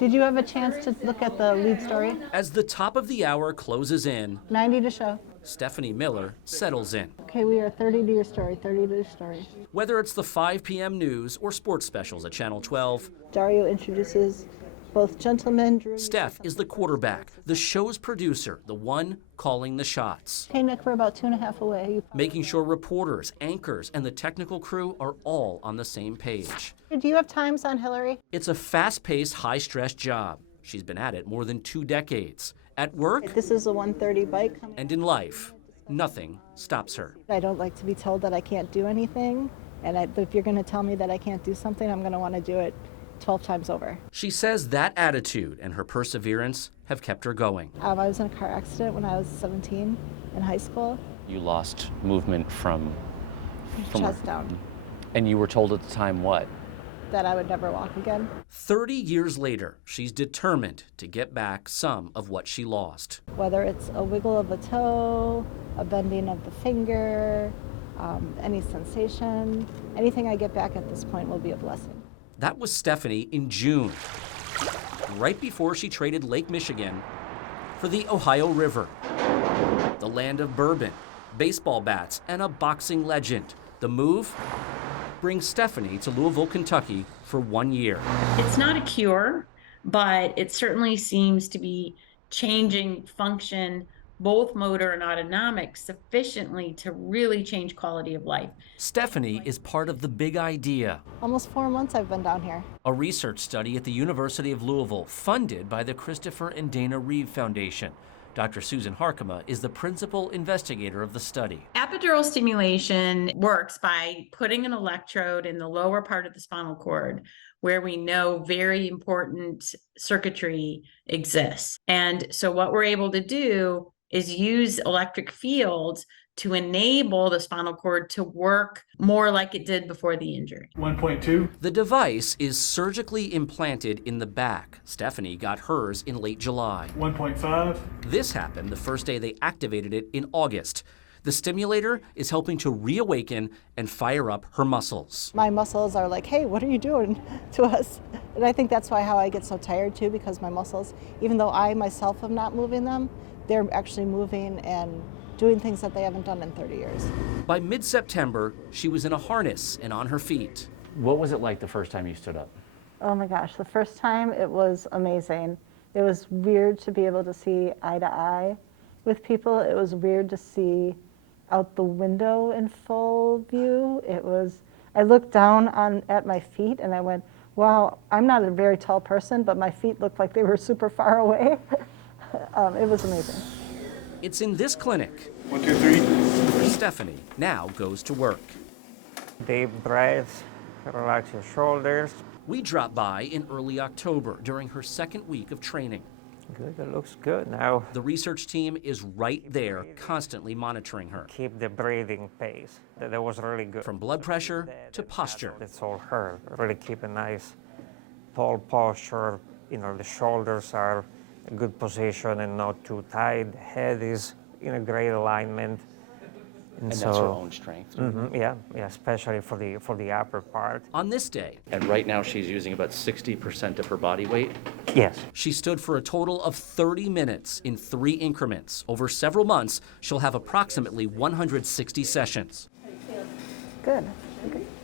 Did you have a chance to look at the lead story? As the top of the hour closes in, 90 to show. Stephanie Miller settles in. Okay, we are 30 to your story, 30 to your story. Whether it's the 5 p.m. news or sports specials at Channel 12, Dario introduces both gentlemen. Drew, Steph is the quarterback, the show's producer, the one calling the shots. Hey, Nick, we're about 2.5 away. Making sure reporters, anchors, and the technical crew are all on the same page. Do you have times on Hillary? It's a fast-paced, high-stress job. She's been at it more than 2 decades. At work This is a 130 bike. and in life, nothing stops her. I don't like to be told that I can't do anything. And if you're going to tell me that I can't do something, I'm going to want to do it 12 times over. She says that attitude and her perseverance have kept her going. I was in a car accident when I was 17 in high school. You lost movement from Chest down. And you were told at the time what? That I would never walk again. 30 years later, she's determined to get back some of what she lost. Whether it's a wiggle of a toe, a bending of the finger, any sensation, anything I get back at this point will be a blessing. That was Stephanie in June, right before she traded Lake Michigan for the Ohio River, the land of bourbon, baseball bats, and a boxing legend. The move brings Stephanie to Louisville, Kentucky for 1 year. It's not a cure, but it certainly seems to be changing function, both motor and autonomic, sufficiently to really change quality of life. Stephanie is part of the Big Idea, Almost 4 months I've been down here. a research study at the University of Louisville funded by the Christopher and Dana Reeve Foundation. Dr. Susan Harkema is the principal investigator of the study. Epidural stimulation works by putting an electrode in the lower part of the spinal cord where we know very important circuitry exists. And so what we're able to do is use electric fields to enable the spinal cord to work more like it did before the injury. 1.2. The device is surgically implanted in the back. Stephanie got hers in late July. 1.5. This happened the first day they activated it in August. The stimulator is helping to reawaken and fire up her muscles. My muscles are like, hey, what are you doing to us? And I think that's how I get so tired too, because my muscles, even though I myself am not moving them, they're actually moving and doing things that they haven't done in 30 years. By mid-September, she was in a harness and on her feet. What was it like the first time you stood up? Oh my gosh, the first time it was amazing. It was weird to be able to see eye to eye with people. It was weird to see out the window in full view. I looked down at my feet and I went, wow, I'm not a very tall person, but my feet looked like they were super far away. It was amazing. It's in this clinic 1, 2, 3. where Stephanie now goes to work. Deep breath, relax your shoulders. We dropped by in early October during her second week of training. Good, it looks good. Now The research team is right there, constantly monitoring her. keep the breathing pace. That was really good. From blood pressure to posture. It's all her. Really keep a nice tall posture. The shoulders are a good position and not too tight. The head is in a great alignment. And that's her own strength. Yeah, especially for the upper part. On this day, And right now she's using about 60% of her body weight. Yes. she stood for a total of 30 minutes in 3 increments. Over several months, she'll have approximately 160 sessions. Good.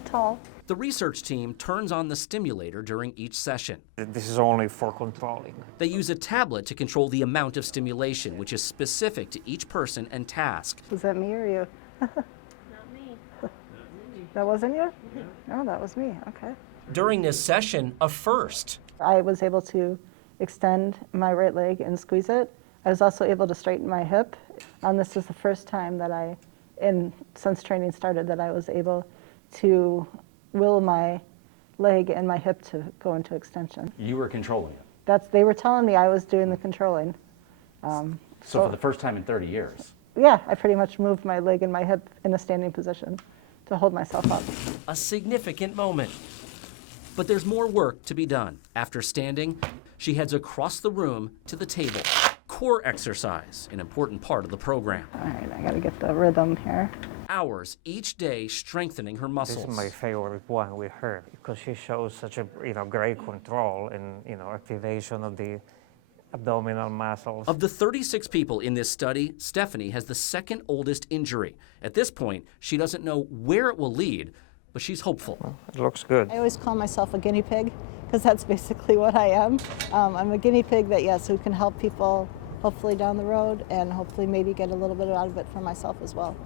Tall. The research team turns on the stimulator during each session. This is only for controlling. They use a tablet to control the amount of stimulation, which is specific to each person and task. Was that me or you? Not me. That wasn't you? No, that was me. Okay. During this session, a first. I was able to extend my right leg and squeeze it. I was also able to straighten my hip. This is the first time that since training started, that I was able to will my leg and my hip to go into extension. You were controlling it. They were telling me I was doing the controlling. So for the first time in 30 years. Yeah, I pretty much moved my leg and my hip in a standing position to hold myself up. A significant moment. But there's more work to be done. After standing, she heads across the room to the table. Core exercise, an important part of the program. All right, I gotta get the rhythm here. hours each day strengthening her This muscles. is my favorite one with her because she shows such a great control and activation of the abdominal muscles. Of the 36 people in this study, Stephanie has the second oldest injury. At this point, she doesn't know where it will lead, but she's hopeful. It looks good. I always call myself a guinea pig because that's basically what I am. I'm a guinea pig that, yes, who can help people hopefully down the road and hopefully maybe get a little bit out of it for myself as well.